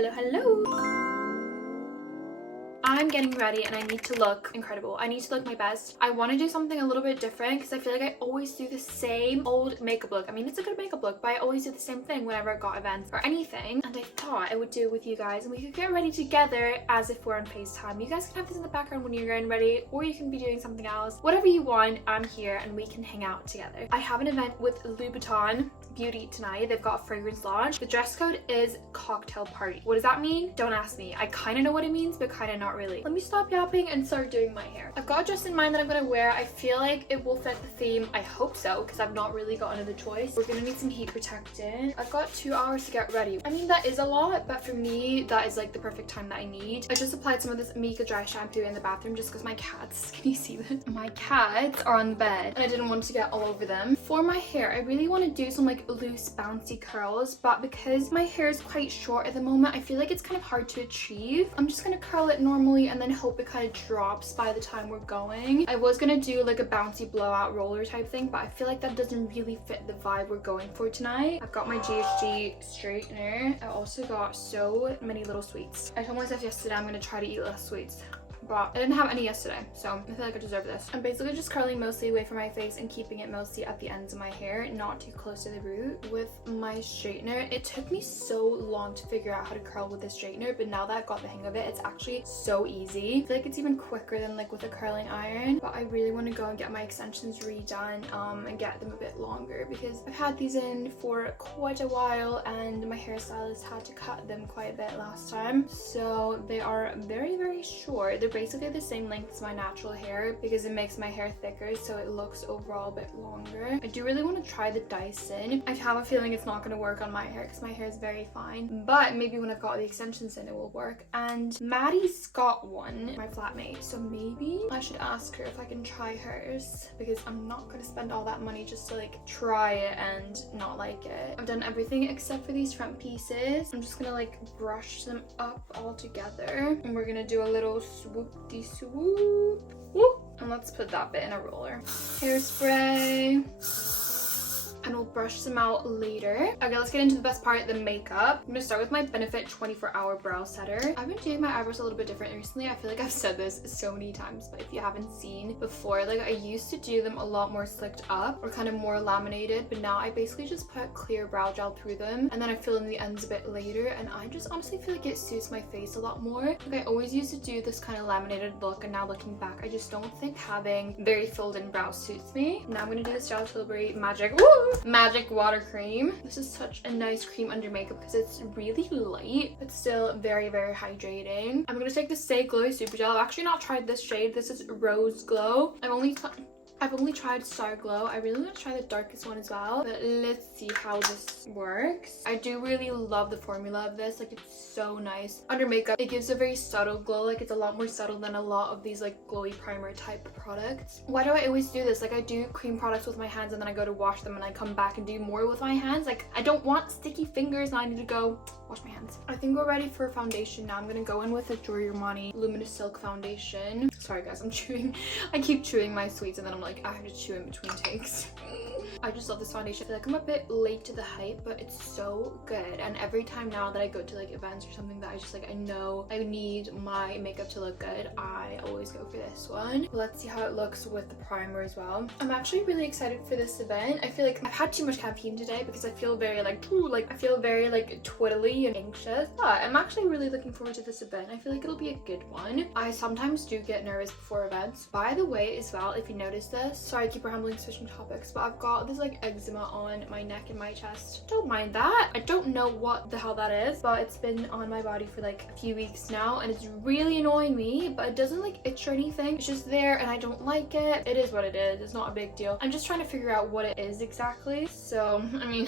Hello. I'm getting ready and I need to look incredible. I need to look my best. I want to do something a little bit different because I feel like I always do the same old makeup look. I mean, it's a good makeup look, but I always do the same thing whenever I got events or anything. And I thought I would do it with you guys and we could get ready together as if we're on Facetime. You guys can have this in the background when you're getting ready, or you can be doing something else. Whatever you want, I'm here and we can hang out together. I have an event with Louboutin Beauty tonight. They've got a fragrance launch. The dress code is cocktail party. What does that mean? Don't ask me. I kind of know what it means, but kind of not really. Let me stop yapping and start doing my hair. I've got a dress in mind that I'm gonna wear. I feel like it will fit the theme. I hope so, because I've not really got another choice. We're gonna need some heat protectant. I've got 2 hours to get ready. I mean, that is a lot, but for me, that is like the perfect time that I need. I just applied some of this Mika dry shampoo in the bathroom just because my cats, can you see this? My cats are on the bed and I didn't want to get all over them. For my hair, I really want to do some like loose bouncy curls, but because my hair is quite short at the moment, I feel like it's kind of hard to achieve. I'm just gonna curl it normally and then hope it kind of drops by the time we're going. I was gonna do like a bouncy blowout roller type thing, but I feel like that doesn't really fit the vibe we're going for tonight. I've got my GHG straightener. I also got so many little sweets. I told myself yesterday I'm gonna try to eat less sweets, but I didn't have any yesterday, so I feel like I deserve this. I'm basically just curling mostly away from my face and keeping it mostly at the ends of my hair, not too close to the root with my straightener. It took me so long to figure out how to curl with the straightener, but now that I've got the hang of it, it's actually so easy. I feel like it's even quicker than like with a curling iron, but I really want to go and get my extensions redone and get them a bit longer because I've had these in for quite a while and my hairstylist had to cut them quite a bit last time, so they are very, very short. They're basically the same length as my natural hair because it makes my hair thicker, so it looks overall a bit longer. I do really want to try the Dyson. I have a feeling it's not going to work on my hair because my hair is very fine, but maybe when I've got the extensions in it will work. And Maddie's got one, my flatmate, so maybe I should ask her if I can try hers because I'm not going to spend all that money just to like try it and not like it. I've done everything except for these front pieces. I'm just gonna like brush them up all together and we're gonna do a little swoop-de-swoop. Whoop. And let's put that bit in a roller. Hairspray. And we'll brush them out later. Okay, let's get into the best part, the makeup. I'm gonna start with my Benefit 24-hour brow setter. I've been doing my eyebrows a little bit different recently. I feel like I've said this so many times, but if you haven't seen before, like I used to do them a lot more slicked up or kind of more laminated, but now I basically just put clear brow gel through them and then I fill in the ends a bit later, and I just honestly feel like it suits my face a lot more. Like I always used to do this kind of laminated look, and now looking back, I just don't think having very filled in brows suits me. Now I'm gonna do this Charlotte Tilbury Magic Water Cream. This is such a nice cream under makeup because it's really light but still very, very hydrating. I'm gonna take the Stay Glowy Super Gel. I've actually not tried this shade. This is Rose Glow. I've only tried Star Glow. I really want to try the darkest one as well, but let's see how this works. I do really love the formula of this. Like it's so nice under makeup. It gives a very subtle glow. Like it's a lot more subtle than a lot of these like glowy primer type products. Why do I always do this? Like I do cream products with my hands and then I go to wash them and I come back and do more with my hands. Like I don't want sticky fingers and I need to go wash my hands. I think we're ready for foundation now. I'm gonna go in with a Giorgio Armani Luminous Silk Foundation. Sorry guys, I'm chewing. I keep chewing my sweets and then I'm like, I have to chew in between takes. I just love this foundation. I feel like I'm a bit late to the hype, but it's so good. And every time now that I go to like events or something that I just like, I know I need my makeup to look good, I always go for this one. Let's see how it looks with the primer as well. I'm actually really excited for this event. I feel like I've had too much caffeine today because I feel very like I feel very like twiddly and anxious, but I'm actually really looking forward to this event. I feel like it'll be a good one. I sometimes do get nervous before events. By the way, as well, if you notice this, sorry I keep rambling, switching topics, but I've got this like eczema on my neck and my chest. Don't mind that. I don't know what the hell that is, but it's been on my body for like a few weeks now and it's really annoying me, but it doesn't like itch or anything. It's just there and I don't like it. It is what it is. It's not a big deal. I'm just trying to figure out what it is exactly. So I mean,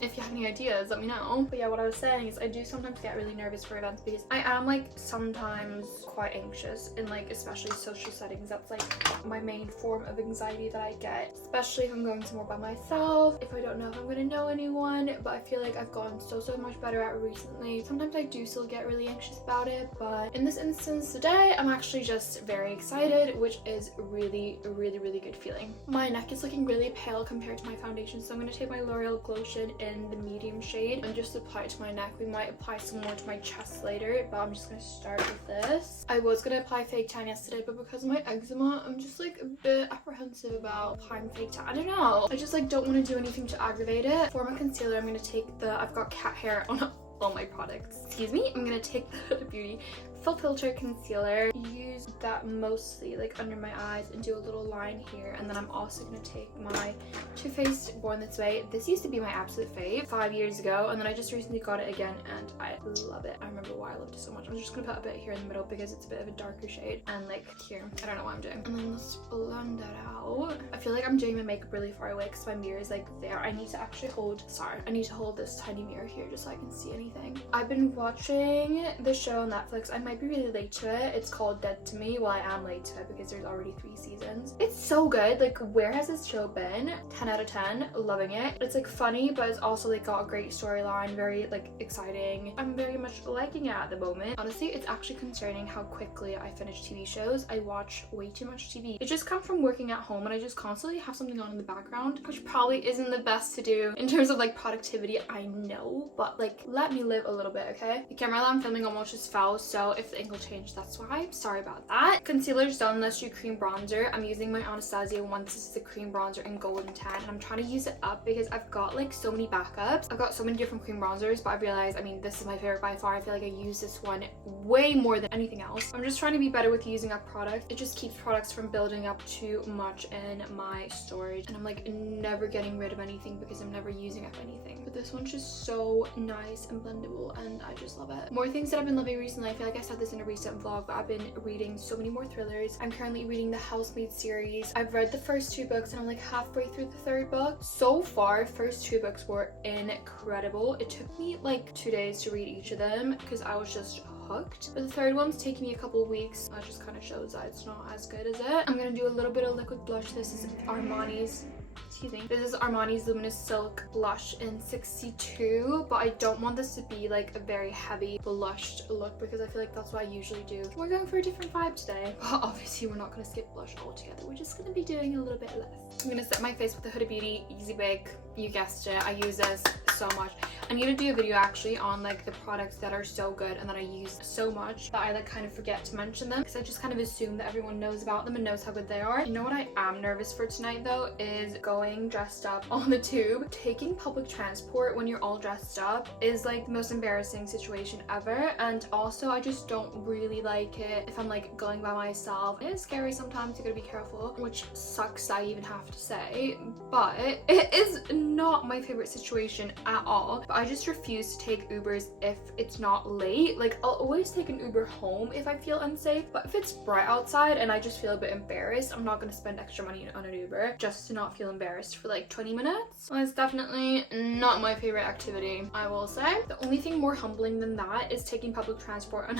if you have any ideas, let me know. But yeah, what I was saying is I do sometimes get really nervous for events because I am like sometimes quite anxious in like especially social settings. That's like my main form of anxiety that I get, especially if I'm going somewhere by myself, if I don't know if I'm gonna know anyone, but I feel like I've gotten so much better at it recently. Sometimes I do still get really anxious about it, but in this instance today, I'm actually just very excited, which is really good feeling. My neck is looking really pale compared to my foundation, so I'm gonna take my L'Oreal Glotion in the medium shade and just apply it to my neck. We might apply some more to my chest later, but I'm just gonna start with this. I was gonna apply fake tan yesterday, but because of my eczema, I'm just like a bit apprehensive about applying fake tan. I don't know. I just like don't want to do anything to aggravate it. For my concealer, I'm gonna take I've got cat hair on all my products. Excuse me. I'm gonna take the Huda Beauty Full Filter Concealer. Use that mostly like under my eyes and do a little line here. And then I'm also gonna take my Too Faced Born This Way. This used to be my absolute fave 5 years ago, and then I just recently got it again and I love it. I remember why I loved it so much. I'm just gonna put a bit here in the middle because it's a bit of a darker shade, and like here. I don't know what I'm doing. And then let's blend that out. I feel like I'm doing my makeup really far away because my mirror is like there. I need to actually hold, I need to hold this tiny mirror here just so I can see anything. I've been watching the show on Netflix. I might be really late to it. It's called Dead to Me. Well, I am late to it because there's already 3 seasons. It's so good. Like, where has this show been? 10 out of 10. Loving it. It's like funny, but it's also like got a great storyline, very like exciting. I'm very much liking it at the moment. Honestly, it's actually concerning how quickly I finish TV shows. I watch way too much TV. It just comes from working at home and I just constantly have something on in the background, which probably isn't the best to do in terms of like productivity, I know, but like let me live a little bit, okay? The camera that I'm filming almost just fell, so if the angle changed, that's why. I'm sorry about that. Concealer's done. Let's do cream bronzer. I'm using my Anastasia one. This is the cream bronzer in Golden Tan, and I'm trying to use it up because I've got like so many backups. I've got so many different cream bronzers, but I realized, I mean, this is my favorite by far. I feel like I use this one way more than anything else. I'm just trying to be better with using up products. It just keeps products from building up too much in my storage, and I'm like never getting rid of anything because I'm never using up anything. But this one's just so nice and blendable, and I just love it. More things that I've been loving recently. I feel like I said this in a recent vlog, but I've been reading so many more thrillers. I'm currently reading the Housemaid series. I've read the first 2 books and I'm like halfway through the 3rd book. So far, first 2 books were incredible. It took me like 2 days to read each of them because I was just hooked. But the 3rd one's taking me a couple of weeks. That just kind of shows that it's not as good as it. I'm gonna do a little bit of liquid blush. This is Armani's. Excuse me. This is Armani's Luminous Silk Blush in 62, but I don't want this to be like a very heavy blushed look because I feel like that's what I usually do. We're going for a different vibe today, but obviously we're not going to skip blush altogether. We're just going to be doing a little bit less. I'm going to set my face with the Huda Beauty Easy Bake. You guessed it, I use this so much. I need to do a video actually on like the products that are so good and that I use so much that I like kind of forget to mention them because I just kind of assume that everyone knows about them and knows how good they are. You know what I am nervous for tonight though is going dressed up on the tube. Taking public transport when you're all dressed up is like the most embarrassing situation ever, and also I just don't really like it if I'm like going by myself. It is scary sometimes, you gotta be careful, which sucks I even have to say, but it is not my favorite situation at all. But I just refuse to take Ubers if it's not late. Like I'll always take an Uber home if I feel unsafe, but if it's bright outside and I just feel a bit embarrassed, I'm not gonna spend extra money on an Uber just to not feel embarrassed for like 20 minutes. Well, it's definitely not my favorite activity, I will say. The only thing more humbling than that is taking public transport on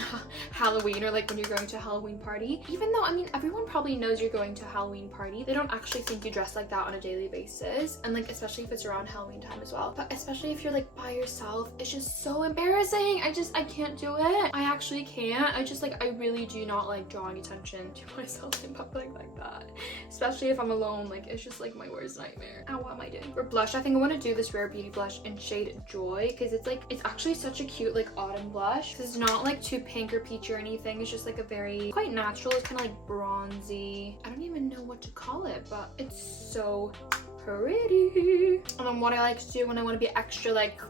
Halloween, or like when you're going to a Halloween party. Even though, I mean, everyone probably knows you're going to a Halloween party, they don't actually think you dress like that on a daily basis, and like especially if it's around Halloween time as well. But especially if you're like by yourself, it's just so embarrassing. I can't do it. I actually can't. I really do not like drawing attention to myself in public like that, especially if I'm alone. Like it's just like my worst nightmare. And what am I doing? For blush, I think I want to do this Rare Beauty blush in shade Joy because it's like, it's actually such a cute like autumn blush. It's not like too pink or peachy or anything. It's just like a very quite natural. It's kind of like bronzy. I don't even know what to call it, but it's so pretty. And then what I like to do when I want to be extra like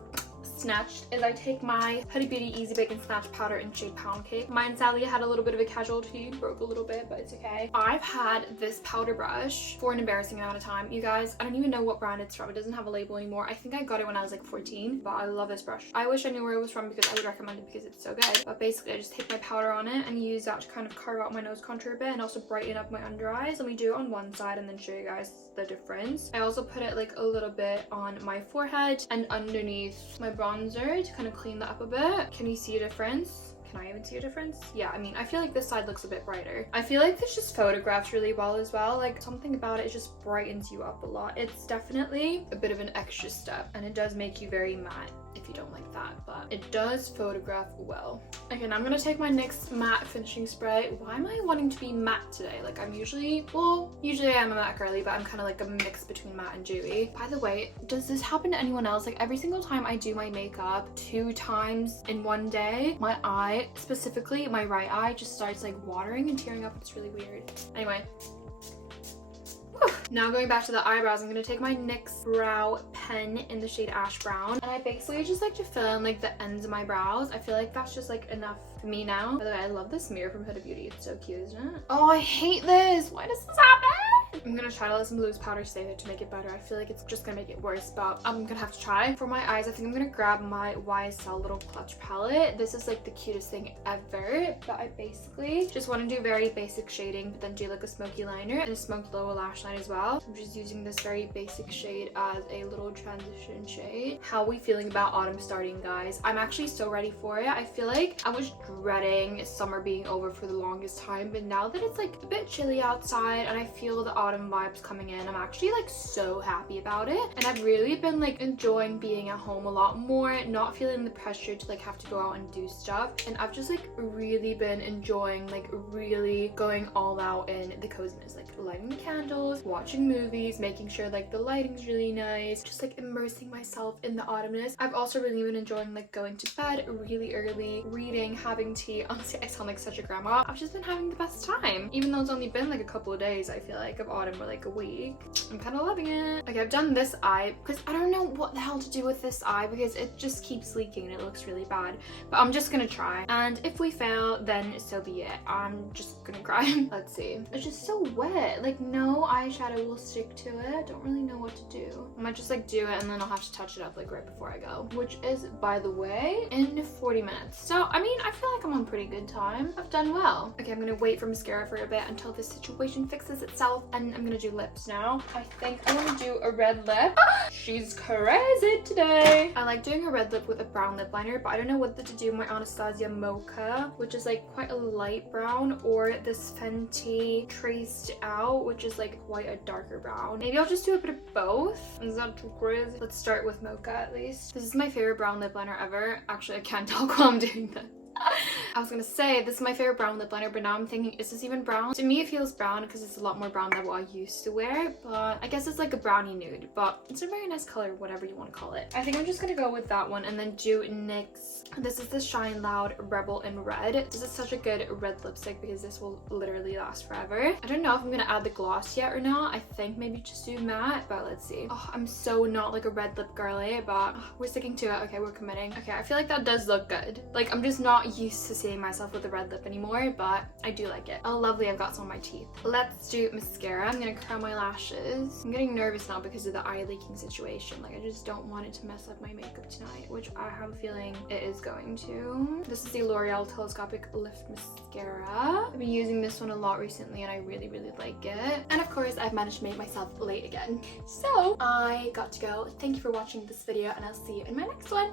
snatched is I take my Huda Beauty Easy Bake and Snatch powder in shade Pound Cake. Mine sadly had a little bit of a casualty, broke a little bit, but it's okay. I've had this powder brush for an embarrassing amount of time, you guys. I don't even know what brand it's from. It doesn't have a label anymore. I think I got it when I was like 14, but I love this brush. I wish I knew where it was from because I would recommend it because it's so good. But basically I just take my powder on it and use that to kind of carve out my nose contour a bit and also brighten up my under eyes. Let me do it on one side and then show you guys the difference. I also put it like a little bit on my forehead and underneath my bronzer to kind of clean that up a bit. Can you see a difference? Can I even see a difference? Yeah, I mean, I feel like this side looks a bit brighter. I feel like this just photographs really well as well. Like, something about it just brightens you up a lot. It's definitely a bit of an extra step, and it does make you very matte if you don't like that, but it does photograph well. Okay, now I'm gonna take my NYX matte finishing spray. Why am I wanting to be matte today? Like, I'm usually, well, usually I'm a matte girly, but I'm kind of like a mix between matte and dewy. By the way, does this happen to anyone else? Like, every single time I do my makeup 2 times in one day, my eye, specifically my right eye, just starts like watering and tearing up. It's really weird. Anyway. Now going back to the eyebrows, I'm going to take my NYX brow pen in the shade Ash Brown, and I basically just like to fill in like the ends of my brows. I feel like that's just like enough for me now. By the way, I love this mirror from Huda Beauty. It's so cute, isn't it? Oh, I hate this. Why does this happen? I'm gonna try to let some loose powder stay there to make it better. I feel like it's just gonna make it worse, but I'm gonna have to try. For my eyes, I think I'm gonna grab my YSL little clutch palette. This is like the cutest thing ever, but I basically just want to do very basic shading, but then do like a smoky liner and a smoked lower lash line as well. I'm just using this very basic shade as a little transition shade. How are we feeling about autumn starting, guys? I'm actually so ready for it. I feel like I was dreading summer being over for the longest time, but now that it's like a bit chilly outside and I feel the autumn vibes coming in, I'm actually like so happy about it. And I've really been like enjoying being at home a lot more, not feeling the pressure to like have to go out and do stuff. And I've just like really been enjoying like really going all out in the coziness, like lighting the candles, watching movies, making sure like the lighting's really nice, just like immersing myself in the autumnness. I've also really been enjoying like going to bed really early, reading, having tea. Honestly, I sound like such a grandma. I've just been having the best time, even though it's only been like a couple of days, I feel like, of autumn, or like a week. I'm kind of loving it. Okay, I've done this eye because I don't know what the hell to do with this eye because it just keeps leaking and it looks really bad, but I'm just gonna try, and if we fail then so be it. I'm just gonna cry. Let's see. It's just so wet. Like, no eyeshadow will stick to it. I don't really know what to do. I might just like do it and then I'll have to touch it up like right before I go, which is, by the way, in 40 minutes. So I mean, I feel like I'm on pretty good time. I've done well. Okay, I'm gonna wait for mascara for a bit until this situation fixes itself, and I'm gonna do lips now. I think I want to do a red lip. She's crazy today. I like doing a red lip with a brown lip liner, but I don't know whether to do my Anastasia Mocha, which is like quite a light brown, or this Fenty Traced Out, which is like quite a darker brown. Maybe I'll just do a bit of both. Is that too crazy? Let's start with Mocha at least. This is my favorite brown lip liner ever. Actually, I can't talk while I'm doing this. I was gonna say this is my favorite brown lip liner, but now I'm thinking, is this even brown? To me it feels brown because it's a lot more brown than what I used to wear, but I guess it's like a brownie nude, but it's a very nice color, whatever you want to call it. I think I'm just gonna go with that one and then do NYX. This is the Shine Loud Rebel in Red. This is such a good red lipstick because this will literally last forever. I don't know if I'm gonna add the gloss yet or not. I think maybe just do matte, but let's see. Oh, I'm so not like a red lip girly, but we're sticking to it. Okay, we're committing. Okay, I feel like that does look good. Like, I'm just not used to seeing myself with a red lip anymore, but I do like it. Oh, lovely, I've got some on my teeth. Let's do mascara. I'm gonna curl my lashes. I'm getting nervous now because of the eye leaking situation. Like, I just don't want it to mess up my makeup tonight, which I have a feeling it is going to. This is the L'Oreal Telescopic Lift Mascara. I've been using this one a lot recently and I really like it. And of course, I've managed to make myself late again. So I got to go. Thank you for watching this video and I'll see you in my next one.